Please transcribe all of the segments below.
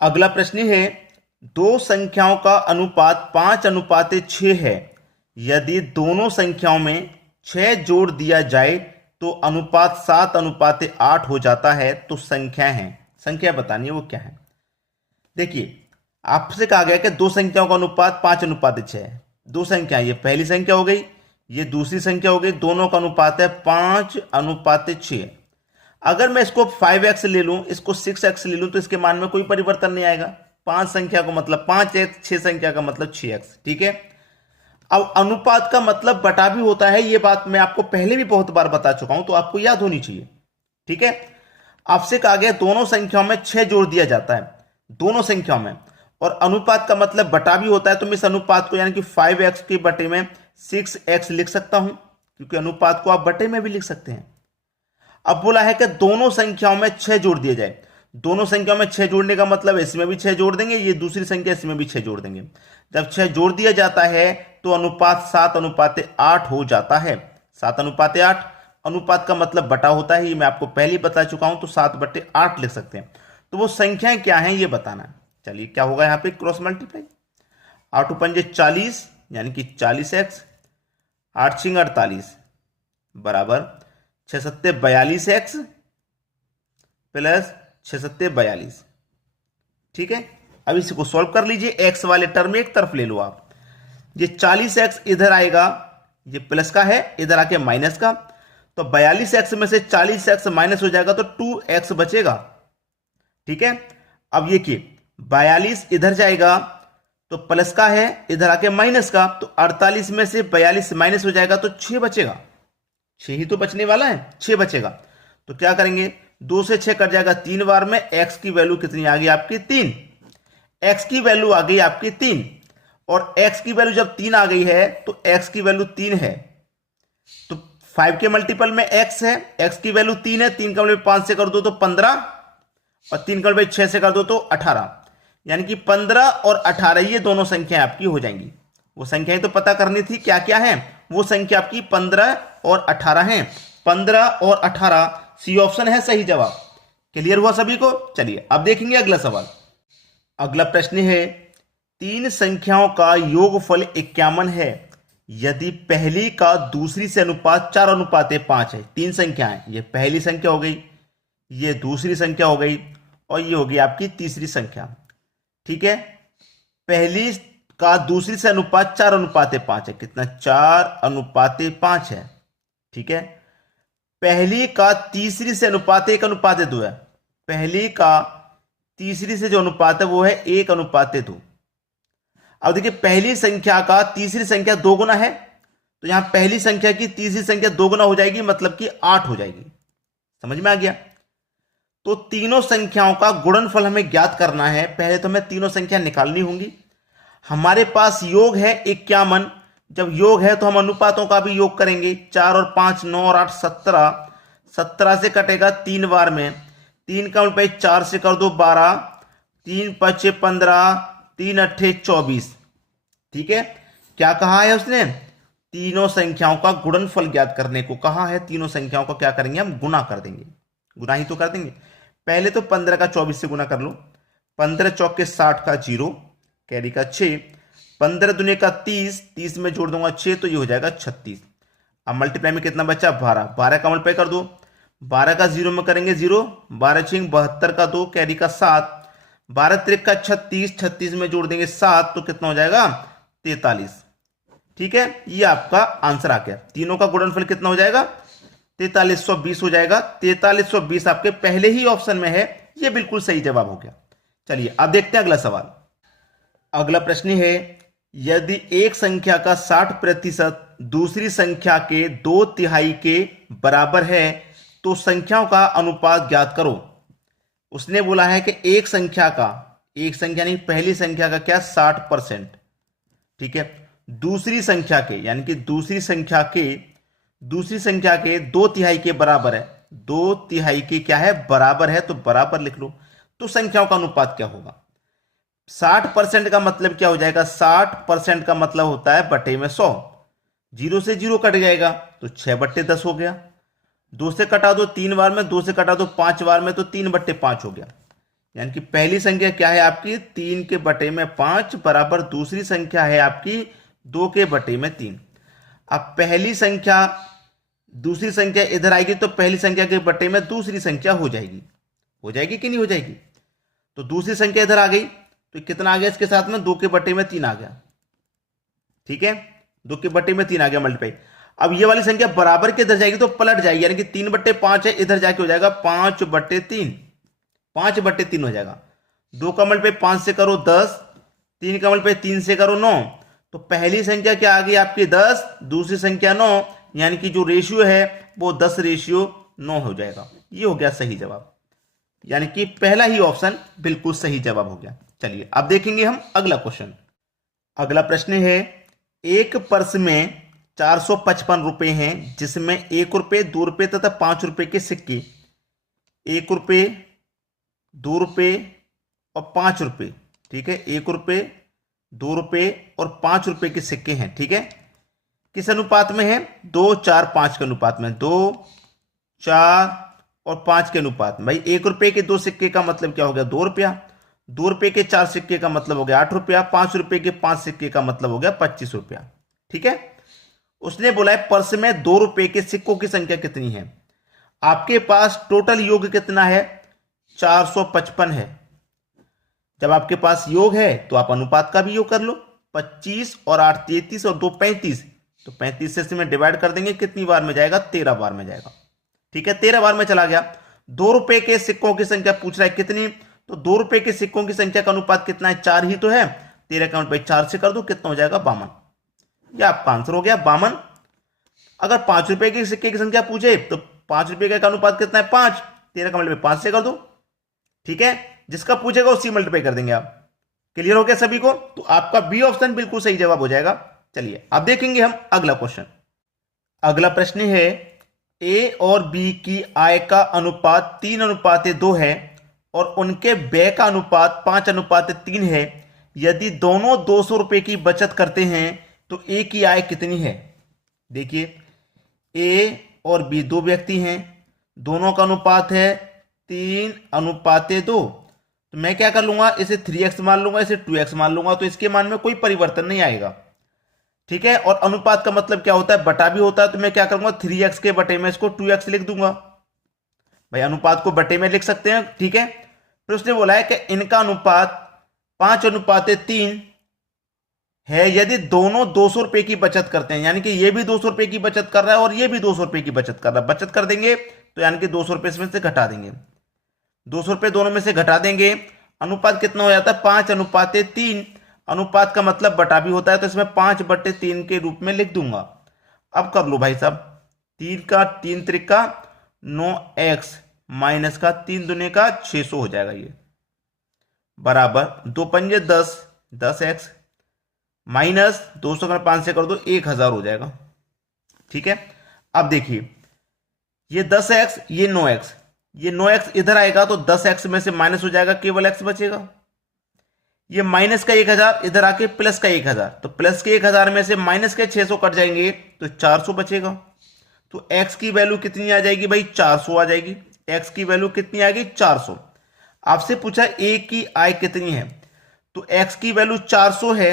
अगला प्रश्न है, दो संख्याओं का अनुपात 5:6 है। यदि दोनों संख्याओं में 6 जोड़ दिया जाए तो अनुपात 7:8 हो जाता है। तो संख्या बतानी है, वो क्या है। देखिए, आपसे कहा गया कि दो संख्याओं का अनुपात 5:6 है। दो संख्या, ये पहली संख्या हो गई, ये दूसरी संख्या हो गई, दोनों का अनुपात है 5:6। अगर मैं इसको 5x ले लूं, इसको 6x ले लूं, तो इसके मान में कोई परिवर्तन नहीं आएगा। 5 संख्या को मतलब 5x, 6 संख्या का मतलब 6x। ठीक है। अब अनुपात का मतलब बटा भी होता है, ये बात मैं आपको पहले भी बहुत बार बता चुका हूं, तो आपको याद होनी चाहिए। ठीक है। आपसे कहा गया दोनों संख्याओं में 6 जोड़ दिया जाता है, दोनों संख्याओं में, और अनुपात का मतलब बटा भी होता है। तो मैं इस अनुपात को यानी कि 5x के बटे में 6x लिख सकता हूं, क्योंकि अनुपात को आप बटे में भी लिख सकते हैं। अब बोला है कि दोनों संख्याओं में 6 जोड़ दिए जाए। दोनों संख्याओं में 6 जोड़ने का मतलब इसमें भी 6 जोड़ देंगे, ये दूसरी संख्या इसमें भी 6 जोड़ देंगे। जब 6 जोड़ दिया जाता है तो अनुपात 7:8 हो जाता है। 7:8। अनुपात का मतलब बटा होता है, ये मैं आपको पहले ही बता चुका हूं, तो 7/8 लिख सकते हैं। तो वो संख्याएं क्या हैं ये बताना है। चलिए, क्या होगा यहां पे, क्रॉस मल्टीप्लाई। 8 पंजे 40 यानी कि 40x, 8 छिंग 48 बराबर 6 सत्ते 42x प्लस 6 सत्ते 42। ठीक है। अब इसको सॉल्व कर लीजिए, x वाले टर्म एक तरफ ले लो आप। ये 40x इधर आएगा, ये प्लस का है, इधर आके माइनस का, तो 42x में से 40x माइनस हो जाएगा तो 2x बचेगा। ठीक है। अब ये कि 42 इधर जाएगा तो प्लस का है, इधर आके माइनस का, तो 48 में से 42 माइनस हो जाएगा तो 6 बचेगा। 6 ही तो बचने वाला है, 6 बचेगा। तो क्या करेंगे, 2 से 6 कट जाएगा 3 बार में। x की वैल्यू कितनी आ गई आपकी, 3। x की वैल्यू आ गई आपकी 3, और x की वैल्यू जब 3 आ गई है तो x की वैल्यू 3 है, तो 5 के मल्टीपल में x है, x की वैल्यू 3 है। 3 का मल्टीपल 5 से कर दो तो 15, और 3 का मल्टीपल 6 से कर दो तो 18, यानी कि 15 और 18 ये दोनों संख्याएं आपकी हो जाएंगी। वो संख्याएं तो पता करनी थी क्या क्या है, वो संख्या आपकी 15 और 18 है। 15 और 18 सी ऑप्शन है सही जवाब। क्लियर हुआ सभी को। चलिए अब देखेंगे अगला सवाल। अगला प्रश्न है, 3 संख्याओं का योगफल 51 है। यदि पहली का दूसरी से अनुपात 4:5 है। 3 संख्याएं, ये पहली संख्या हो गई, ये दूसरी संख्या हो गई, और ये होगी आपकी तीसरी संख्या। ठीक है। पहली का दूसरी से अनुपात 4:5 है। कितना, 4:5 है। ठीक है। पहली का तीसरी से अनुपात 1:2 है। पहली का तीसरी से जो अनुपात है वो है 1:2। अब देखिए, पहली संख्या का तीसरी संख्या 2 गुना है, तो यहां पहली संख्या की तीसरी संख्या 2 गुना हो जाएगी, मतलब कि 8 हो जाएगी। समझ में आ गया। तो तीनों संख्याओं का गुणनफल हमें ज्ञात करना है। पहले तो हमें तीनों संख्या निकालनी होंगी। हमारे पास योग है 51। जब योग है तो हम अनुपातों का भी योग करेंगे। 4 और 5 9 और 8 17। 17 से कटेगा 3 बार में। 3 का मल्टीप्लाई 4 से कर दो 12, 3 5 15, 3 8 24। ठीक है। क्या कहा है उसने, तीनों संख्याओं का गुणनफल ज्ञात करने को कहा है। तीनों संख्याओं का क्या करेंगे, हम गुना कर देंगे। गुना ही तो कर देंगे। पहले तो 15 का 24 से गुना कर लो। 15 चौके 60 का 0, कैरी का 6, 15 दुने का 30, 30 में जोड़ दूंगा 6 तो ये हो जाएगा 36। अब मल्टीप्लाई में कितना बचा, 12। 12 का मल्टीप्लाई कर दो, 12 का 0 में करेंगे 0, 12 छिंग 72 का 2, कैरी का 7, 12 त्रिक का 36, 36 में जोड़ देंगे 7 तो कितना हो जाएगा, 43। ठीक है। ये आपका आंसर आ गया। तीनों का गुणनफल कितना हो जाएगा, 4320 हो जाएगा। 4320 आपके पहले ही ऑप्शन में है, ये बिल्कुल सही जवाब हो गया। चलिए अब देखते हैं अगला सवाल। अगला प्रश्न है, यदि एक संख्या का 60% दूसरी संख्या के 2/3 के बराबर है तो संख्याओं का अनुपात ज्ञात करो। उसने बोला है कि एक संख्या नहीं, पहली संख्या का क्या, 60%। ठीक है। दूसरी संख्या के यानी कि दूसरी संख्या के 2/3 के बराबर है। 2/3 के क्या है, बराबर है, तो बराबर लिख लो। तो संख्याओं का अनुपात क्या होगा। 60% का मतलब क्या हो जाएगा, 60% का मतलब होता है बटे में 100। 0 से 0 कट जाएगा तो 6/10 हो गया। 2 से कटा दो 3 बार में, 2 से कटा दो 5 बार में, तो 3/5 हो गया। यानी कि पहली संख्या क्या है आपकी 3 के बटे में 5 बराबर दूसरी संख्या है आपकी 2 के बटे में 3। अब पहली संख्या दूसरी संख्या इधर आएगी तो पहली संख्या के बटे में दूसरी संख्या हो जाएगी कि नहीं हो जाएगी? तो दूसरी संख्या इधर आ गई तो कितना आ गया इसके साथ में 2 के बटे में 3 आ गया। ठीक है, 2 के बटे में 3 आ गया मल्टीप्लाई। अब ये वाली संख्या बराबर के इधर जाएगी तो पलट जाएगी, यानी कि 3/5 है, इधर जाके हो जाएगा 5/3, 5/3 हो जाएगा। 2 का मल्टीप्लाई 5 से करो 10, 3 का मल्टीप्लाई 3 से करो 9, तो पहली संख्या क्या आ गई आपकी 10, दूसरी संख्या 9, यानी कि जो रेशियो है वो 10:9 हो जाएगा। ये हो गया सही जवाब, यानी कि पहला ही ऑप्शन बिल्कुल सही जवाब हो गया। चलिए अब देखेंगे हम अगला क्वेश्चन। अगला प्रश्न है, एक पर्स में 455 रुपए हैं जिसमें 1 रुपये, 2 रुपये तथा 5 रुपए के सिक्के, 1 रुपये, 2 रुपये और 5 रुपये, ठीक है, 1 रुपये, 2 रुपये और 5 रुपए के सिक्के हैं। ठीक है, किस अनुपात में है? 2, 4, 5 के अनुपात में, 2, 4 और 5 के अनुपात में। भाई 1 रुपये के 2 सिक्के का मतलब क्या हो गया? 2 रुपया, 2 रुपये के 4 सिक्के का मतलब हो गया 8 रुपया, 5 रुपये के 5 सिक्के का मतलब हो गया 25 रुपया। ठीक है, उसने बोला है पर्स में 2 रुपये के सिक्कों की संख्या कितनी है? आपके पास टोटल योग कितना है? 455 है। जब आपके पास योग है तो आप अनुपात का भी योग कर लो, 25 और 8 33 और 2 35, तो 35 से इसमें डिवाइड कर देंगे, कितनी बार में जाएगा? 13 बार में जाएगा। ठीक है, 13 बार में चला गया। 2 रुपए के सिक्कों की संख्या पूछ रहा है कितनी, तो 2 रुपए के सिक्कों की संख्या का अनुपात कितना है? 4 ही तो है। 13 का अनुपात 4 से कर दो, कितना हो जाएगा? 52। ये आपका आंसर हो गया 52। अगर 5 रुपए के सिक्के की संख्या पूछे तो 5 रुपए का अनुपात कितना है? 5, 13 का मल्टीप्लाई 5 से कर दो। ठीक है, जिसका पूछेगा उसी मल्टीप्लाई कर देंगे आप। क्लियर हो गया सभी को? तो आपका बी ऑप्शन बिल्कुल सही जवाब हो जाएगा। चलिए अब देखेंगे हम अगला क्वेश्चन। अगला प्रश्न है, ए और बी की आय का अनुपात 3:2 है और उनके व्यय का अनुपात 5:3 है। यदि दोनों 200 रुपए की बचत करते हैं तो ए की आय कितनी है? देखिए, ए और बी दो व्यक्ति हैं, दोनों का अनुपात है 3:2। तो मैं क्या कर लूंगा? इसे 3x मान लूंगा, इसे 2x मान लूंगा, तो इसके मान में कोई परिवर्तन नहीं आएगा। ठीक है, और अनुपात का मतलब क्या होता है? बटा भी होता है। तो मैं क्या करूंगा? 3x के बटे में इसको 2x लिख दूंगा। भाई अनुपात को बटे में लिख सकते हैं। ठीक है, फिर उसने बोला है कि इनका अनुपात 5:3 है यदि दोनों 200 रुपए की बचत करते हैं, यानी कि ये भी 200 रुपए की बचत कर रहा है और ये भी 200 रुपए की बचत कर रहा है। बचत कर देंगे तो यानी कि 200 रुपए इसमें से घटा देंगे, 200 रुपए दोनों में से घटा देंगे। अनुपात कितना हो जाता है? 5:3। अनुपात का मतलब बटा भी होता है, तो इसमें 5/3 के रूप में लिख दूंगा। अब कर लो भाई साहब, 3 का 3 त्रिका 9x माइनस का 3 दूने का 600 हो जाएगा, ये बराबर 2 पंजे 10, 10x माइनस 200 का 5 से कर दो 1000 हो जाएगा। ठीक है, अब देखिए ये 10x, ये 9x, ये 9x इधर आएगा तो 10x में से माइनस हो जाएगा, केवल x बचेगा। ये माइनस का 1000 इधर आके प्लस का 1000, तो प्लस के 1000 में से माइनस के 600 कट जाएंगे तो 400 बचेगा। तो x की वैल्यू कितनी आ जाएगी भाई? 400 आ जाएगी। x की वैल्यू कितनी आ गई? 400। आपसे पूछा a की आय कितनी है, तो x की वैल्यू 400 है,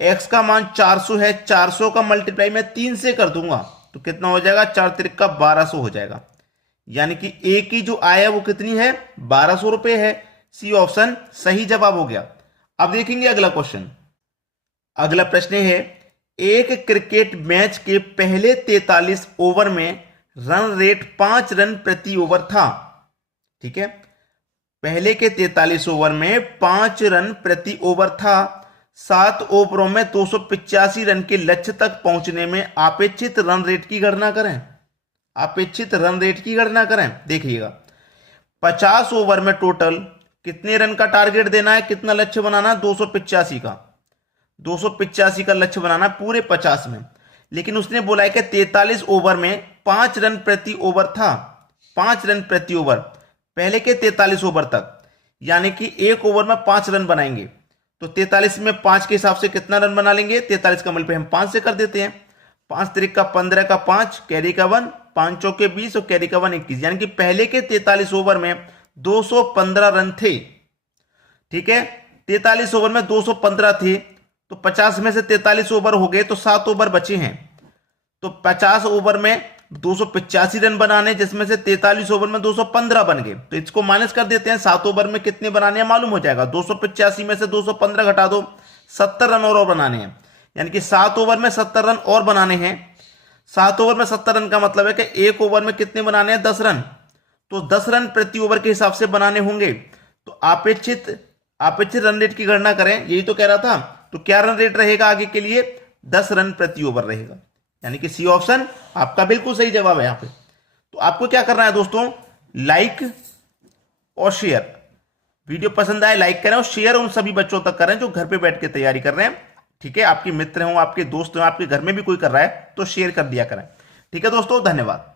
x का मान 400 है, 400 का मल्टीप्लाई मैं 3 से कर दूंगा तो कितना हो जाएगा? 4 त्रिका 1200 हो जाएगा। यानी कि a की जो आय है वो कितनी है? 1200 रुपए है। सी ऑप्शन सही जवाब हो गया। अब देखेंगे अगला क्वेश्चन। अगला प्रश्न है, एक क्रिकेट मैच के पहले 43 ओवर में रन रेट 5 रन प्रति ओवर था। ठीक है, पहले के 43 ओवर में 5 रन प्रति ओवर था। 7 ओवरों में 285 रन के लक्ष्य तक पहुंचने में अपेक्षित रन रेट की गणना करें। अपेक्षित रन रेट की गणना करें। देखिएगा, 50 ओवर में टोटल कितने रन का टारगेट देना है? कितना लक्ष्य बनाना? 285 का। 285 का लक्ष्य बनाना पूरे 50 में। लेकिन उसने बोला है कि 43 ओवर में 5 रन प्रति ओवर था। 5 रन प्रति ओवर पहले के 43 ओवर तक, यानी कि एक ओवर में 5 रन बनाएंगे। तो 43 में 5 के हिसाब से कितना रन बना लेंगे? 43 का मल्टीप्लाई हम 5 से कर देते हैं। 5 त्रिक का 15 का 5, कैरी का 1, 5 चौके 20 और कैरी का 1 21, यानी कि पहले के 43 ओवर में 215 रन थे। ठीक है। 43 ओवर में 215 थे, तो 50 में से 43 ओवर हो गए तो 7 ओवर बचे हैं। तो 50 ओवर में 285 रन बनाने, जिसमें से 43 ओवर में 215 बन गए। तो इसको माइनस कर देते हैं, 7 ओवर में कितने बनाने हैं मालूम हो जाएगा। 285 में से 215 घटा दो, 70 रन और बनाने हैं, यानी कि 7 ओवर में 70 रन और बनाने हैं। 7 ओवर में 70 रन का मतलब है कि एक ओवर में कितने बनाने हैं, 10 रन। तो 10 रन प्रति ओवर के हिसाब से बनाने होंगे। तो अपेक्षित रन रेट की गणना करें, यही तो कह रहा था। तो क्या रन रेट रहेगा आगे के लिए, 10 रन प्रति ओवर रहेगा, यानी कि सी ऑप्शन आपका बिल्कुल सही जवाब है यहां पे। तो आपको क्या करना है दोस्तों, लाइक और शेयर। वीडियो पसंद आए लाइक करें और शेयर उन सभी बच्चों तक करें जो घर पे बैठ के तैयारी कर रहे हैं। ठीक है, आपके मित्र हो, आपके दोस्त हो, आपके घर में भी कोई कर रहा है तो शेयर कर दिया करें। ठीक है दोस्तों, धन्यवाद।